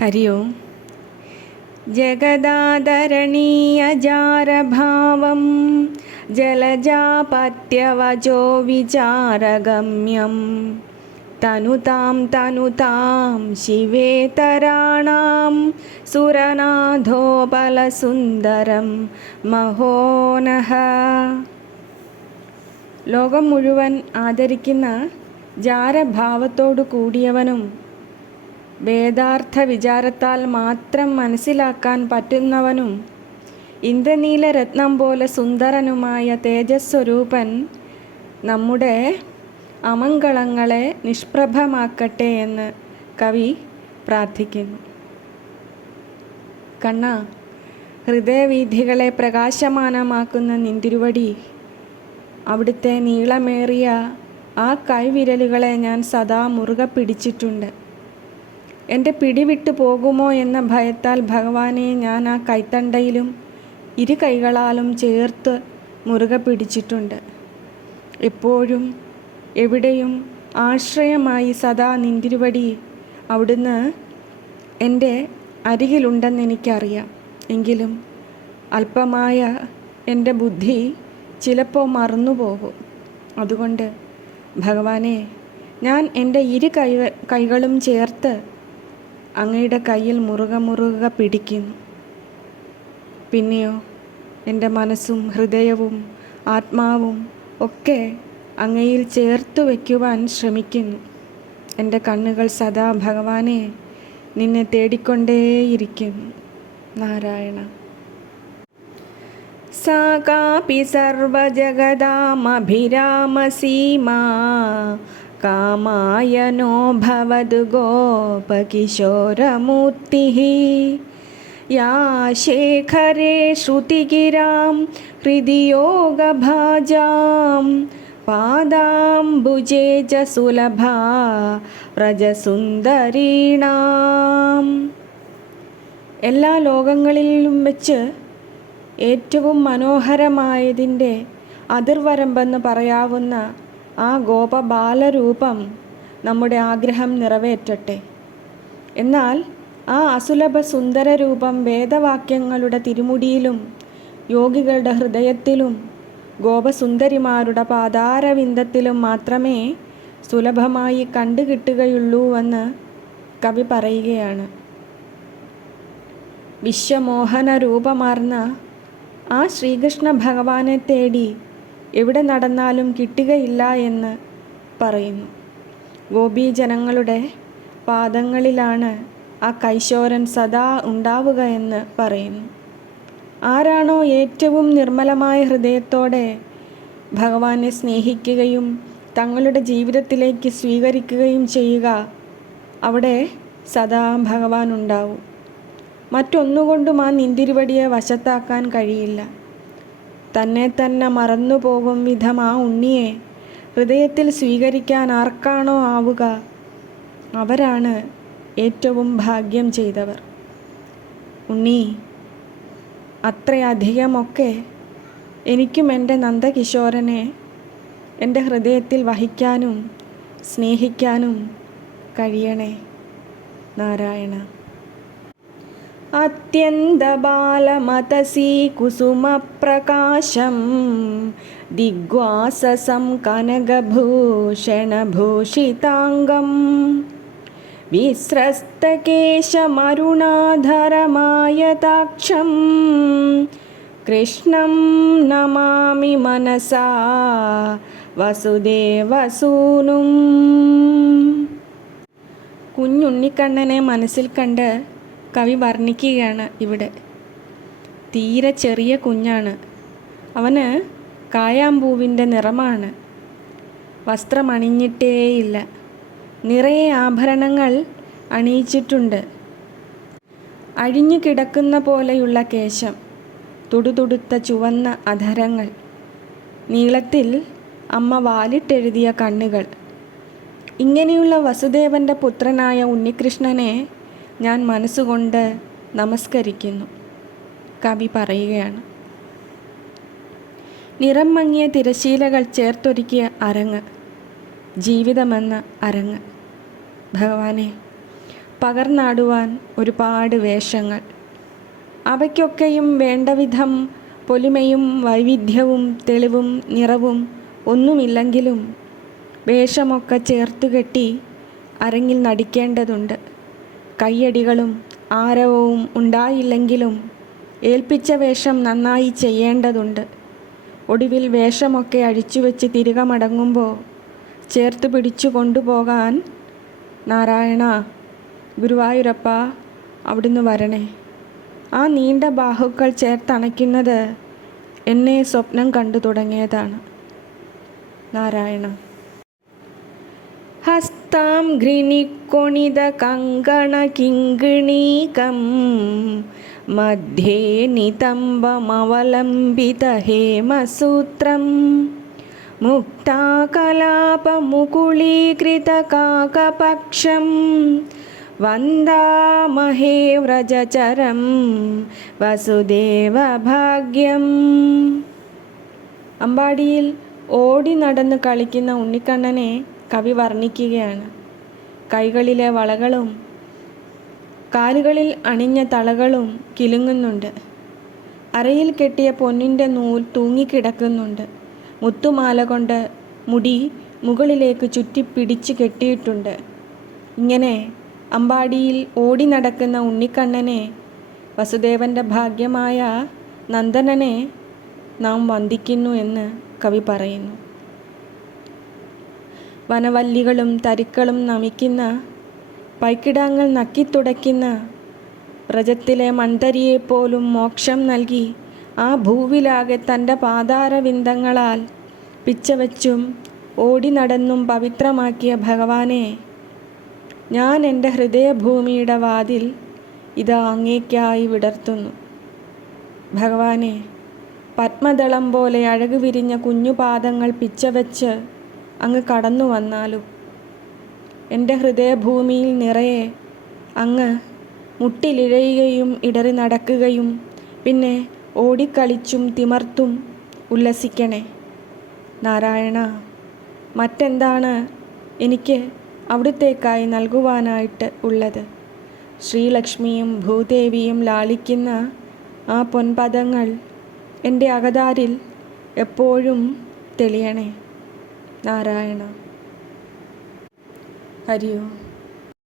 ഹരി ഓം. ജഗദാദരണീയജാരഭാവം ജലജാപത്യവചോ വിചാരഗമ്യം തനുതാം ശിവേതരാണാം സുരനാഥോപലസുന്ദരം മഹോനഃ. ലോകം മുഴുവൻ ആദരിക്കുന്ന ജാരഭാവത്തോടു കൂടിയവനും വേദാർത്ഥ വിചാരത്താൽ മാത്രം മനസ്സിലാക്കാൻ പറ്റുന്നവനും ഇന്ദ്രനീല രത്നം പോലെ സുന്ദരനുമായ തേജസ്വരൂപൻ നമ്മുടെ അമംഗളങ്ങളെ നിഷ്പ്രഭമാക്കട്ടെ എന്ന് കവി പ്രാർത്ഥിക്കുന്നു. കണ്ണ, ഹൃദയവീഥികളെ പ്രകാശമാനമാക്കുന്ന നിന്തിരുവടി, അവിടുത്തെ നീളമേറിയ ആ കൈവിരലുകളെ ഞാൻ സദാ മുറുകെ പിടിച്ചിട്ടുണ്ട്. എൻ്റെ പിടിവിട്ടു പോകുമോ എന്ന ഭയത്താൽ ഭഗവാനെ ഞാൻ ആ കൈത്തണ്ടയിലും ഇരു കൈകളാലും ചേർത്ത് മുറുകെ പിടിച്ചിട്ടുണ്ട്. എപ്പോഴും എവിടെയും ആശ്രയമായി സദാ നിന്തിരുവടി അവിടുന്ന് എൻ്റെ അരികിലുണ്ടെന്ന് എനിക്കറിയാം. എങ്കിലും അല്പമായ എൻ്റെ ബുദ്ധി ചിലപ്പോൾ മറന്നുപോകും. അതുകൊണ്ട് ഭഗവാനെ, ഞാൻ എൻ്റെ ഇരു കൈകളും ചേർത്ത് അങ്ങയുടെ കയ്യിൽ മുറുകെ പിടിക്കുന്നു. പിന്നെയോ എൻ്റെ മനസ്സും ഹൃദയവും ആത്മാവും ഒക്കെ അങ്ങയിൽ ചേർത്തു വയ്ക്കുവാൻ ശ്രമിക്കുന്നു. എൻ്റെ കണ്ണുകൾ സദാ ഭഗവാനെ നിന്നെ തേടിക്കൊണ്ടേയിരിക്കുന്നു. നാരായണ. സാ കാപി സർവജഗദാമഭിരാമസീമാ കാമായനോ ഭവതു ഗോപകിശോരമൂർത്തിഃ. യാ ശേഖരേ ശ്രുതിഗിരാം ഹൃദി യോഗഭാജാം പാദാംബുജേ ച സുലഭാ വ്രജസുന്ദരീണാം. എല്ലാ ലോകങ്ങളിലും വെച്ച് ഏറ്റവും മനോഹരമായതിൻ്റെ അതിർവരമ്പെന്ന് പറയാവുന്ന ആ ഗോപബാലരൂപം നമ്മുടെ ആഗ്രഹം നിറവേറ്റട്ടെ. എന്നാൽ ആ അസുലഭ സുന്ദര രൂപം വേദവാക്യങ്ങളുടെ തിരുമുടിയിലും യോഗികളുടെ ഹൃദയത്തിലും ഗോപസുന്ദരിമാരുടെ പാദാരവിന്ദത്തിലും മാത്രമേ സുലഭമായി കണ്ടുകിട്ടുകയുള്ളൂവെന്ന് കവി പറയുകയാണ്. വിശ്വമോഹന രൂപമാർന്ന ആ ശ്രീകൃഷ്ണ ഭഗവാനെ തേടി എവിടെ നടന്നാലും കിട്ടുകയില്ല എന്ന് പറയുന്നു. ഗോപീജനങ്ങളുടെ പാദങ്ങളിലാണ് ആ കൈശോരൻ സദാ ഉണ്ടാവുക എന്ന് പറയുന്നു. ആരാണോ ഏറ്റവും നിർമ്മലമായ ഹൃദയത്തോടെ ഭഗവാനെ സ്നേഹിക്കുകയും തങ്ങളുടെ ജീവിതത്തിലേക്ക് സ്വീകരിക്കുകയും ചെയ്യുക, അവിടെ സദാ ഭഗവാൻ ഉണ്ടാവും. മറ്റൊന്നുകൊണ്ടും ആ നിന്തിരുവടിയെ വശത്താക്കാൻ കഴിയില്ല. തന്നെ തന്നെ മറന്നു പോകും വിധം ആ ഉണ്ണിയെ ഹൃദയത്തിൽ സ്വീകരിക്കാൻ ആർക്കാണോ ആവുക, അവരാണ് ഏറ്റവും ഭാഗ്യം ചെയ്തവർ. ഉണ്ണി, അത്രയധികമൊക്കെ എനിക്കും എൻ്റെ നന്ദകിശോരനെ എൻ്റെ ഹൃദയത്തിൽ വഹിക്കാനും സ്നേഹിക്കാനും കഴിയണേ. നാരായണ. അത്യന്തബാലമതസി കുസുമപ്രകാശം ദിഗ്വാസസം കനകഭൂഷണഭൂഷിതാംഗം വിസ്രസ്തകേശമരുണാധരമായതാക്ഷം കൃഷ്ണം നമാമി മനസാ വസുദേവസൂനും. കുഞ്ഞുണ്ണിക്കണ്ണനെ മനസ്സിൽ കണ്ട് കവി വർണ്ണിക്കുകയാണ് ഇവിടെ. തീരെ ചെറിയ കുഞ്ഞാണ്. അവന് കായാമ്പൂവിൻ്റെ നിറമാണ്. വസ്ത്രമണിഞ്ഞിട്ടേയില്ല. നിറയെ ആഭരണങ്ങൾ അണിയിച്ചിട്ടുണ്ട്. അഴിഞ്ഞു കിടക്കുന്ന പോലെയുള്ള കേശം, തുടുതുടുത്ത ചുവന്ന അധരങ്ങൾ, നീളത്തിൽ അമ്മ വാലിട്ടെഴുതിയ കണ്ണുകൾ. ഇങ്ങനെയുള്ള വസുദേവൻ്റെ പുത്രനായ ഉണ്ണികൃഷ്ണനെ ഞാൻ മനസ്സുകൊണ്ട് നമസ്കരിക്കുന്നു. കവി പറയുകയാണ്. നിറം മങ്ങിയ തിരശീലകൾ ചേർത്തൊരുക്കിയ അരങ്ങ്, ജീവിതമെന്ന അരങ്ങ്. ഭഗവാനെ, പകർന്നാടുവാൻ ഒരുപാട് വേഷങ്ങൾ. അവയ്ക്കൊക്കെയും വേണ്ടവിധം പൊലിമയും വൈവിധ്യവും തെളിവും നിറവും ഒന്നുമില്ലെങ്കിലും വേഷമൊക്കെ ചേർത്തുകെട്ടി അരങ്ങിൽ നടിക്കേണ്ടതുണ്ട്. കയ്യടികളും ആരവവും ഉണ്ടായില്ലെങ്കിലും ഏൽപ്പിച്ച വേഷം നന്നായി ചെയ്യേണ്ടതുണ്ട്. ഒടുവിൽ വേഷമൊക്കെ അഴിച്ചുവെച്ച് തിരികെ മടങ്ങുമ്പോൾ ചേർത്ത് പിടിച്ചു കൊണ്ടുപോകാൻ നാരായണ, ഗുരുവായൂരപ്പ, അവിടുന്ന് വരണേ. ആ നീണ്ട ബാഹുക്കൾ ചേർത്തണയ്ക്കുന്നത് എന്നെ സ്വപ്നം കണ്ടു തുടങ്ങിയതാണ്. നാരായണ. ഹസ്താം ഘ്രിനിക്കൊണിത കങ്കണ കിങ്കിണീകം മധ്യേ നിതംബമവലംബിത ഹേമസൂത്രം മുക്താകലാപമുകുളീകൃത കാകപക്ഷം വന്ദാമഹേ വ്രജചരം വസുദേവഭാഗ്യം. അമ്പാടിയിൽ ഓടി നടന്ന് കളിക്കുന്ന ഉണ്ണിക്കണ്ണനെ കവി വർണ്ണിക്കുകയാണ്. കൈകളിലെ വളകളും കാലുകളിൽ അണിഞ്ഞ തളകളും കിലുങ്ങുന്നുണ്ട്. അരയിൽ കെട്ടിയ പൊന്നിൻ്റെ നൂൽ തൂങ്ങിക്കിടക്കുന്നുണ്ട്. മുത്തുമാല കൊണ്ട് മുടി മുകളിലേക്ക് ചുറ്റി പിടിച്ചു കെട്ടിയിട്ടുണ്ട്. ഇങ്ങനെ അമ്പാടിയിൽ ഓടി നടക്കുന്ന ഉണ്ണിക്കണ്ണനെ, വസുദേവൻ്റെ ഭാഗ്യമായ നന്ദനനെ നാം വന്ദിക്കുന്നു എന്ന് കവി പറയുന്നു. വനവല്ലികളും തരിക്കളും നമിക്കുന്ന, പൈക്കിടാങ്ങൾ നക്കിത്തുടയ്ക്കുന്ന, വ്രജത്തിലെ മൺതരിയെപ്പോലും മോക്ഷം നൽകി ആ ഭൂവിലാകെ തൻ്റെ പാതാരവിന്ദങ്ങളാൽ പിച്ചവെച്ചും ഓടി നടന്നും പവിത്രമാക്കിയ ഭഗവാനെ, ഞാൻ എൻ്റെ ഹൃദയഭൂമിയുടെ വാതിൽ ഇതാ അങ്ങേക്കായി വിടർത്തുന്നു. ഭഗവാനെ, പത്മദളം പോലെ അഴകു വിരിഞ്ഞ കുഞ്ഞുപാദങ്ങൾ പിച്ചവെച്ച് അങ്ങ് കടന്നു വന്നാലും എൻ്റെ ഹൃദയഭൂമിയിൽ നിറയെ അങ്ങ് മുട്ടിലിഴയുകയും ഇടറി നടക്കുകയും പിന്നെ ഓടിക്കളിച്ചും തിമർത്തും ഉല്ലസിക്കണേ. നാരായണ, മറ്റെന്താണ് എനിക്ക് അവിടുത്തേക്കായി നൽകുവാനായിട്ട് ഉള്ളത്? ശ്രീലക്ഷ്മിയും ഭൂദേവിയും ലാളിക്കുന്ന ആ പൊൻപദങ്ങൾ എൻ്റെ അകതാരിൽ എപ്പോഴും തെളിയണേ. നാരായണ. ഹരി ഓം.